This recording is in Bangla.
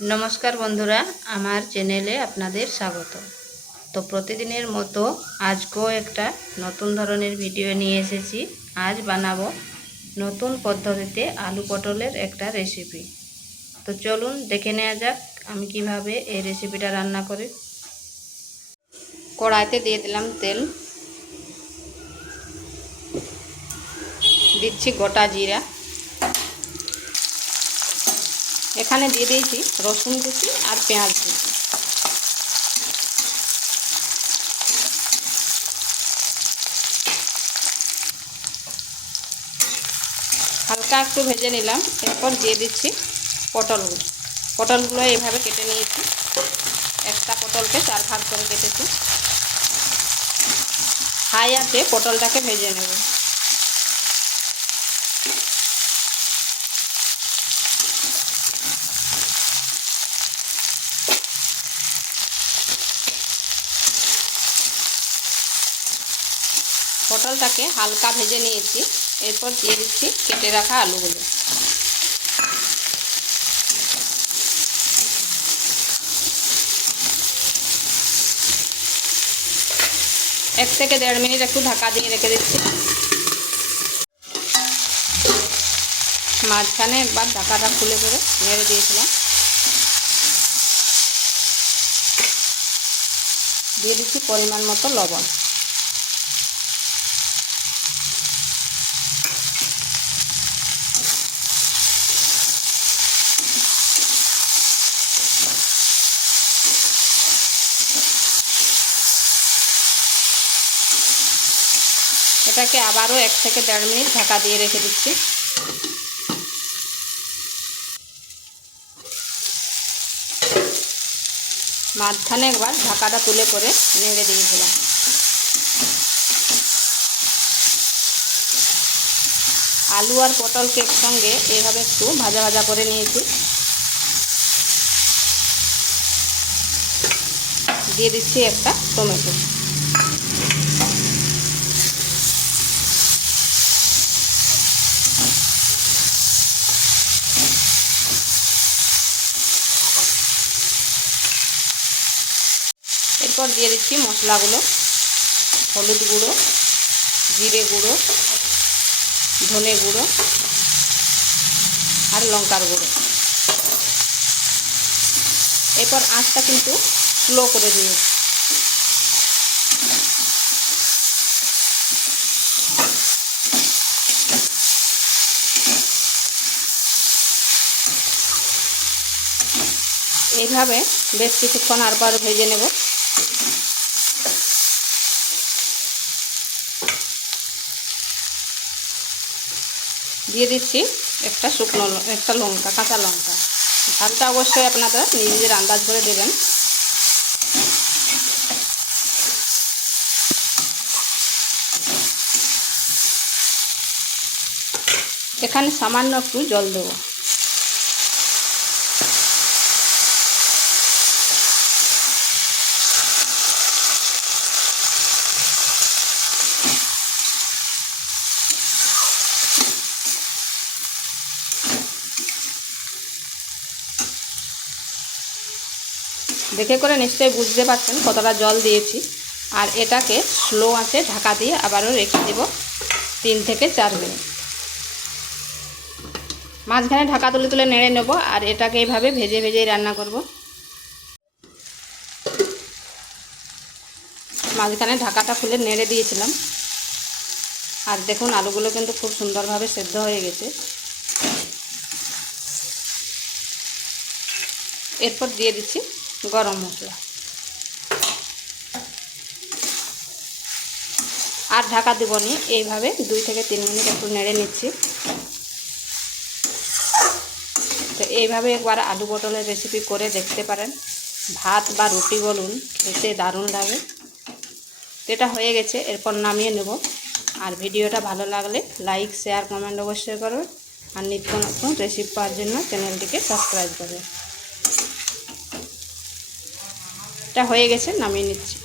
नमस्कार बंधुरा आमार चैनेले आपनादेर स्वागत। तो प्रतिदिनेर मतो आजकेও एक नतून धरनेर भिडियो निये एसेछि। आज बानाबो नतून पद्धतिते आलू पटलेर एक रेसिपि। तो चलुन देखे नेওয়া যাক आमी किभाबे এই रेसिपिटा रान्ना करी। कड़ाईते दिए दिलाम तेल, दिচ্ছি गोटा जिरा, এখানে দিয়ে দিয়েছি রসুন কুচি আর পেঁয়াজ কুচি। হালকা একটু ভেজে নিলাম। এরপর দিয়ে দিচ্ছি পটলগুলো এইভাবে কেটে নিয়েছি। একটা পটলকে 4 ভাগ করে কেটেছি। হাই আঁচে পটলটাকে ভেজে নেব। পটলটাকে হালকা ভেজে নিয়েছি। এরপর দিয়ে দিচ্ছি কেটে রাখা আলুগুলো। एक থেকে 1.5 মিনিট একটু ঢাকা দিয়ে রেখে দিচ্ছি। মাঝখানে একবার ঢাকাটা খুলে করে নেড়ে দিয়েছিলাম। দিয়ে দিচ্ছি পরিমাণ মতো লবণ। এটাকে আবারও 1 থেকে 1.5 মিনিট ঢাকা দিয়ে রেখে দিচ্ছি। মাঝখানে একবার ঢাকাটা তুলে করে নেড়ে দিয়েছিলাম। আলু আর পটলকে একসঙ্গে এইভাবে একটু ভাজা ভাজা করে নিয়েছি। দিয়ে দিচ্ছি একটা টমেটো। এরপর দিয়ে দিচ্ছি মশলাগুলো, হলুদ গুঁড়ো, জিরে গুঁড়ো, ধনে গুঁড়ো আর লঙ্কার গুঁড়ো। এরপর আঁচটা কিন্তু স্লো করে দিয়েছি। এইভাবে বেশ কিছুক্ষণ আরবার ভেজে নেব। দিয়ে দিচ্ছি একটা লঙ্কা, কাঁচা লঙ্কা। ঝালটা অবশ্যই আপনারা নিজেদের আন্দাজ করে দেবেন। এখানে সামান্য একটু জল দেব। দেখে করে নিশ্চয়ই বুঝতে পারছেন কতটা জল দিয়েছি। আর এটাকে স্লো আঁচে ঢাকা দিয়ে আবারও রেখে দেব 3 থেকে 4 মিনিট। মাঝখানে ঢাকা তুলে তুলে নেড়ে নেব। আর এটাকে এইভাবে ভেজে ভেজেই রান্না করব। মাঝখানে ঢাকাটা খুলে নেড়ে দিয়েছিলাম। আর দেখুন আলুগুলো কিন্তু খুব সুন্দরভাবে সেদ্ধ হয়ে গেছে। এরপর দিয়ে দিচ্ছি গরম মশলা। আর ঢাকা দেব নি, এইভাবে 2 থেকে 3 মিনিট একটু নেড়ে নিচ্ছি। তো এইভাবে একবার আলু পটলের রেসিপি করে দেখতে পারেন। ভাত বা রুটি বলুন, খেতে দারুণ লাগে। তো এটা হয়ে গেছে, এরপর নামিয়ে নেব। আর ভিডিওটা ভালো লাগলে লাইক, শেয়ার, কমেন্ট অবশ্যই করবেন। আর নিত্য নতুন রেসিপি পাওয়ার জন্য চ্যানেলটিকে সাবস্ক্রাইব করবেন। এটা হয়ে গেছে, নামিয়ে নিচ্ছি।